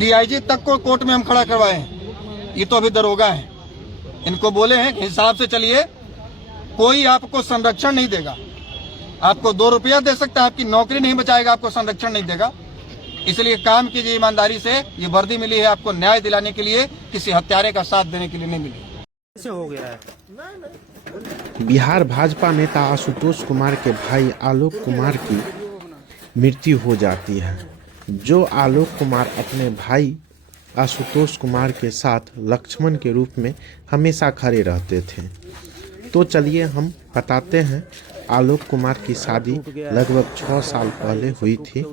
DIG तक को court में हम खड़ा करवाए हैं। ये तो अभी दरोगा है, इनको बोले हैं कि हिसाब से चलिए, कोई आपको संरक्षण नहीं देगा। आपको 2 रुपया दे सकता है, आपकी नौकरी नहीं बचाएगा, आपको संरक्षण नहीं देगा। इसलिए काम कीजिए ईमानदारी से। ये वर्दी मिली है आपको न्याय दिलाने के लिए, किसी हत्यारे का साथ देने के लिए नहीं मिली। कैसे हो गया है? बिहार भाजपा नेता आशुतोष कुमार के भाई आलोक कुमार की मृत्यु हो जाती है। जो आलोक कुमार अपने भाई आशुतोष कुमार के साथ लक्ष्मण के रूप में हमेशा खड़े रहते थे। तो चलिए हम बताते हैं, आलोक कुमार की शादी लगभग 6 साल पहले हुई थी।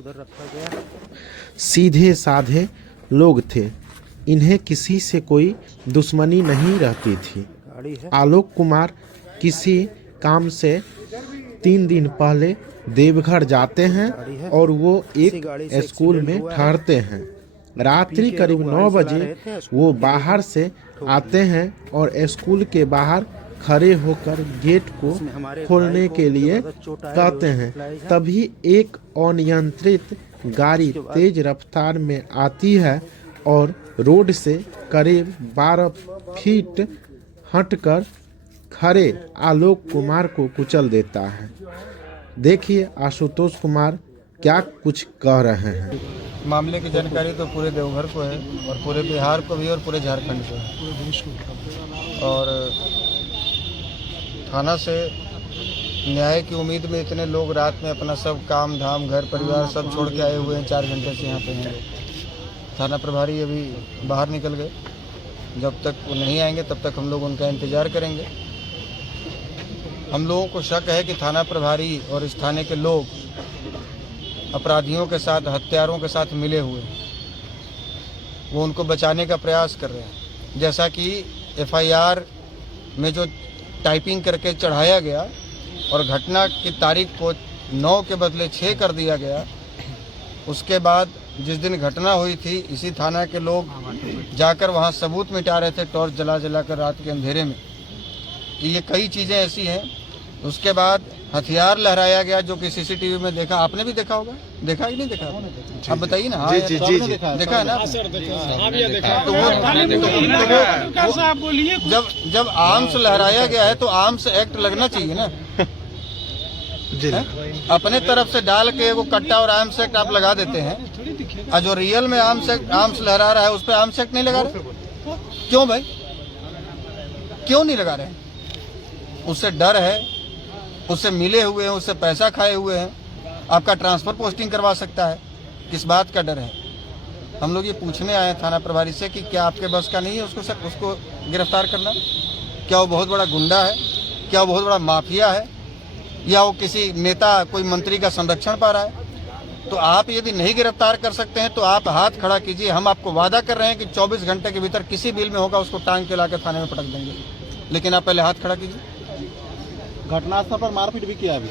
सीधे साधे लोग थे, इन्हें किसी से कोई दुश्मनी नहीं रहती थी। आलोक कुमार किसी काम से 3 दिन पहले देवघर जाते हैं और वो एक स्कूल में ठहरते हैं। रात्रि करीब 9 बजे वो बाहर से आते हैं और स्कूल के बाहर खड़े होकर गेट को खोलने के लिए कहते हैं। तभी एक अनियंत्रित गाड़ी तेज रफ्तार में आती है और रोड से करीब 12 फीट हटकर खड़े आलोक कुमार को कुचल देता है। देखिए आशुतोष कुमार क्या कुछ कह रहे हैं। मामले की जानकारी तो पूरे देवघर को है और पूरे बिहार को भी और पूरे झारखंड को है। और थाना से न्याय की उम्मीद में इतने लोग रात में अपना सब काम धाम घर परिवार सब छोड़ के आए हुए हैं। 4 घंटे से यहाँ पे हैं लोग। थाना प्रभारी अभी बाहर निकल गए, जब तक वो नहीं आएंगे तब तक हम लोग उनका इंतज़ार करेंगे। हम लोगों को शक है कि थाना प्रभारी और इस थाने के लोग अपराधियों के साथ, हत्यारों के साथ मिले हुए हैं। वो उनको बचाने का प्रयास कर रहे हैं। जैसा कि FIR में जो टाइपिंग करके चढ़ाया गया और घटना की तारीख को 9 के बदले 6 कर दिया गया, उसके बाद जिस दिन घटना हुई थी इसी थाना के लोग जाकर वहाँ सबूत मिटा रहे थे टॉर्च जला जला कर रात के अंधेरे में, कि ये कई चीज़ें ऐसी हैं। उसके बाद हथियार लहराया गया जो कि CCTV में देखा। आपने भी देखा होगा, देखा कि नहीं देखा? आप बताइए ना। हाँ, जी, देखा है ना। तो जब आर्म्स लहराया गया है तो आर्म्स एक्ट लगना चाहिए ना। अपने तरफ से डाल के वो कट्टा और आर्म्स एक्ट आप लगा देते हैं, और जो रियल में आर्म्स लहरा रहा है उस पर आर्म्स एक्ट नहीं लगा रहे। क्यों भाई, क्यों नहीं लगा रहे? उससे डर है, उससे मिले हुए हैं, उससे पैसा खाए हुए हैं। आपका ट्रांसफर पोस्टिंग करवा सकता है, किस बात का डर है? हम लोग ये पूछने आए हैं थाना प्रभारी से कि क्या आपके बस का नहीं है उसको गिरफ्तार करना? क्या वो बहुत बड़ा गुंडा है? क्या वो बहुत बड़ा माफिया है? या वो किसी नेता, कोई मंत्री का संरक्षण पा रहा है? तो आप यदि नहीं गिरफ्तार कर सकते हैं तो आप हाथ खड़ा कीजिए। हम आपको वादा कर रहे हैं कि 24 घंटे के भीतर किसी बिल में होगा उसको टांग के ला के थाने में पटक देंगे, लेकिन आप पहले हाथ खड़ा कीजिए। घटनास्थल पर मारपीट भी किया अभी?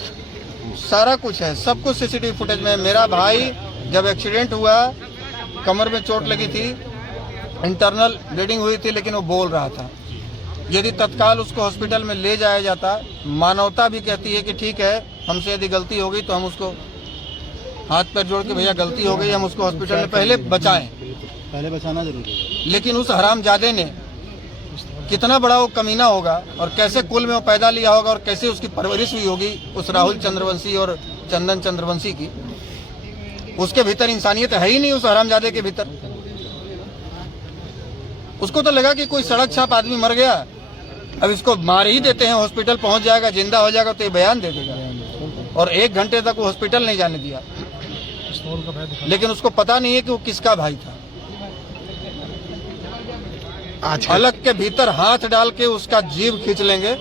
सारा कुछ है, सब कुछ CCTV फुटेज में। मेरा भाई जब एक्सीडेंट हुआ, कमर में चोट लगी थी, इंटरनल ब्लीडिंग हुई थी, लेकिन वो बोल रहा था। यदि तत्काल उसको हॉस्पिटल में ले जाया जाता, मानवता भी कहती है कि ठीक है, हमसे यदि गलती हो गई तो हम उसको हाथ पैर जोड़ के, भैया गलती हो गई, हम उसको हॉस्पिटल में पहले बचाएं। पहले बचाना जरूरी है। लेकिन उस हरामजादे ने, कितना बड़ा वो कमीना होगा और कैसे कुल में वो पैदा लिया होगा और कैसे उसकी परवरिश हुई होगी उस राहुल चंद्रवंशी और चंदन चंद्रवंशी की। उसके भीतर इंसानियत है ही नहीं, उस हरामजादे के भीतर। उसको तो लगा कि कोई सड़क छाप आदमी मर गया, अब इसको मार ही देते हैं, हॉस्पिटल पहुंच जाएगा, जिंदा हो जाएगा तो ये बयान दे देगा। और 1 घंटे तक वो हॉस्पिटल नहीं जाने दिया। लेकिन उसको पता नहीं है कि वो किसका भाई था। अलग के भीतर हाथ डाल के उसका जीव खींच लेंगे,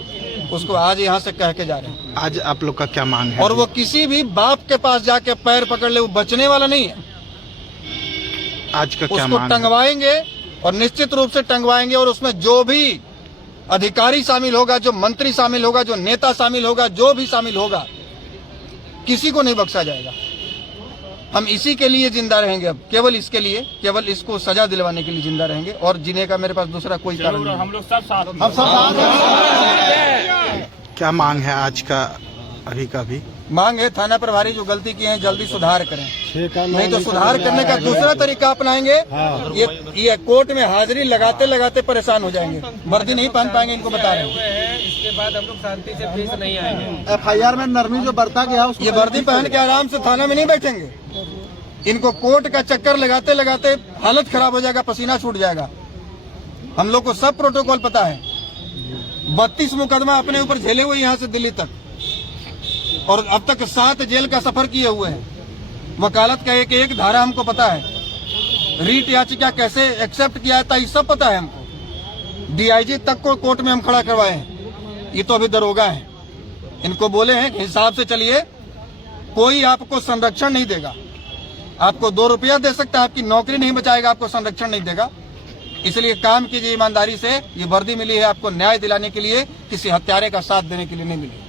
उसको आज यहाँ से कह के जा रहे हैं। आज आप लोग का क्या मांग है? और वो किसी भी बाप के पास जाके पैर पकड़ ले, वो बचने वाला नहीं है। आज का क्या उसको मांग टंगवाएंगे और निश्चित रूप से टंगवाएंगे, और उसमें जो भी अधिकारी शामिल होगा, जो मंत्री शामिल होगा, जो नेता शामिल होगा, जो भी शामिल होगा, किसी को नहीं बख्शा जाएगा। हम इसी के लिए जिंदा रहेंगे, अब केवल इसके लिए, केवल इसको सजा दिलवाने के लिए जिंदा रहेंगे, और जीने का मेरे पास दूसरा कोई कारण नहीं। हम लोग सब साथ हैं। क्या मांग है आज का अभी का भी मांग है थाना प्रभारी जो गलती की है जल्दी सुधार करें, 6 का 9 नहीं तो सुधार करने का दूसरा तरीका अपनाएंगे। हाँ। ये कोर्ट में हाजिरी लगाते लगाते परेशान हो जाएंगे, वर्दी नहीं पहन पाएंगे, इनको बता रहे हैं। इसके बाद हम लोग शांति से पेश नहीं आएंगे। FIR में नरमी जो बरता गया उसको ये वर्दी पहन के आराम से थाना में नहीं बैठेंगे, इनको कोर्ट का चक्कर लगाते लगाते हालत खराब हो जाएगा, पसीना छूट जाएगा। हम लोग को सब प्रोटोकॉल पता है। 32 मुकदमा अपने ऊपर झेले हुए यहाँ से दिल्ली तक, और अब तक 7 जेल का सफर किए हुए हैं। वकालत का एक एक धारा हमको पता है, रीट याचिका कैसे एक्सेप्ट किया था ये सब पता है हमको। DIG तक को कोर्ट में हम खड़ा करवाए हैं। ये तो अभी दरोगा है, इनको बोले हैं कि हिसाब से चलिए, कोई आपको संरक्षण नहीं देगा। आपको 2 रुपया दे सकता है, आपकी नौकरी नहीं बचाएगा, आपको संरक्षण नहीं देगा। इसलिए काम कीजिए ईमानदारी से। ये वर्दी मिली है आपको न्याय दिलाने के लिए, किसी हत्यारे का साथ देने के लिए नहीं मिली।